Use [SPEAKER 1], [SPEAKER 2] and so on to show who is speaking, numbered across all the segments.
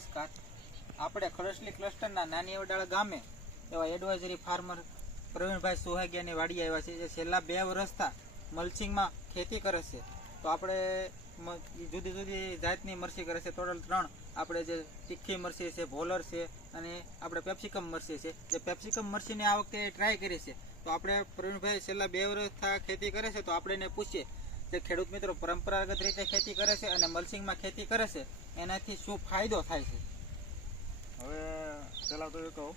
[SPEAKER 1] નમસ્કાર. આપણે ખરસલી ક્લસ્ટરના નાની વડાળ ગામે એવા એડવાઇઝરી ફાર્મર પ્રવીણભાઈ સુહાગિયાની વાડી આવ્યા છે જે છેલ્લા બે વર્ષથી મલ્ચિંગમાં ખેતી કરે છે. તો આપણે જુદી જુદી જાતની મરસી કરે છે. ટોટલ ત્રણ. આપણે જે તીખી મરસી છે, ભોલર છે, અને આપણે પેપ્સિકમ મરસી છે. જે પેપ્સિકમ મરસીને આ વખતે ટ્રાય કરી છે. તો આપણે પ્રવીણભાઈ છેલ્લા બે વર્ષથી ખેતી કરે છે, તો આપણે એને પૂછીએ જે ખેડૂત મિત્રો પરંપરાગત રીતે ખેતી કરે છે અને મલસિંગમાં ખેતી કરે છે એનાથી શું ફાયદો થાય છે?
[SPEAKER 2] હવે પહેલાં તો એ કહું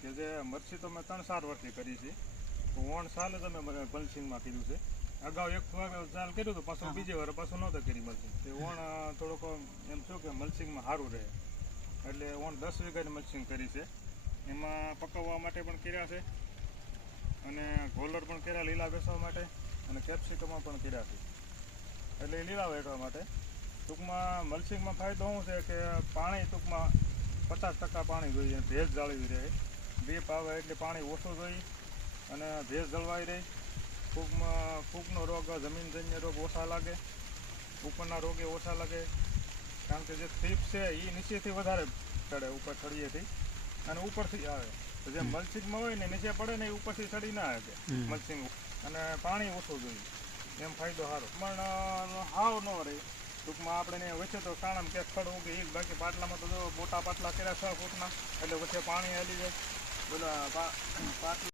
[SPEAKER 2] કે જે મરસી તો મેં ત્રણ સાત વર્ષથી કરી છે તો ઓણ સાલે તમે મને પલસીનમાં કર્યું છે. અગાઉ એક વાર ચાલ કર્યું હતું પાછું બીજે વાર પાછું નહોતું કરી મલસિંગ. તે ઓણ થોડોક એમ થયું કે મલસિંગમાં સારું રહે. એટલે ઓણ દસ વીઘાની મલસિંગ કરી છે. એમાં પકવવા માટે પણ કર્યા છે. અને ગોલર પણ કર્યા લીલા બેસવા માટે અને કેપ્સિકમાં પણ કર્યા છે. એટલે એ લીલા વેચવા માટે. ટૂંકમાં મલ્ચિંગમાં ફાયદો શું છે કે પાણી ટૂંકમાં પચાસ ટકા પાણી જોઈએ ભેજ જાળવી રહે. ડીપ આવે એટલે પાણી ઓછું જોઈએ અને ભેજ જળવાઈ રહે. ફૂગમાં ફૂગનો રોગ જમીનજન્ય રોગ ઓછા લાગે ઉપરના રોગે ઓછા લાગે. કારણ કે જે થીપ છે એ નીચેથી વધારે ચડે ઉપર થળીએથી અને ઉપરથી આવે. તો જે મલ્ચિંગમાં હોય ને નીચે પડે ને એ ઉપરથી ચડી ના આવે મલ્ચિંગ અને પાણી ઓછું જોઈએ. એમ ફાયદો સારો પણ હાવ ન રહે ટૂંકમાં આપણે વચ્ચે તો સાણમ કે ખડ ઉગે એક બાકી પાટલામાં તો જો મોટા પાટલા કર્યા છ ફૂટના, એટલે વચ્ચે પાણી હાલી જાય. બોલા પાટલા.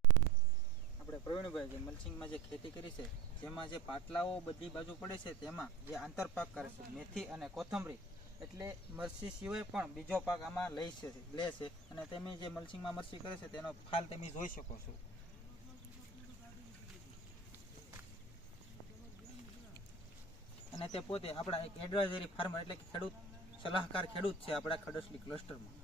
[SPEAKER 1] આપણે પ્રવીણભાઈ જે મલ્ચિંગમાં જે ખેતી કરી છે, જેમાં જે પાટલાઓ બધી બાજુ પડે છે, તેમાં જે આંતરપાક કરે છે, મેથી અને કોથમરી, એટલે મરસી સિવાય પણ બીજો પાક આમાં લઈ છે, લે છે. અને તમે જે મલ્ચિંગમાં મરસી કરે છે, તેનો ફાલ તમે જોઈ શકો છો. તે પોતે. આપણા એક એડવાઇઝરી ફાર્મર એટલે કે ખેડૂત, સલાહકાર ખેડૂત છે આપણા ખડસલી ક્લસ્ટરમાં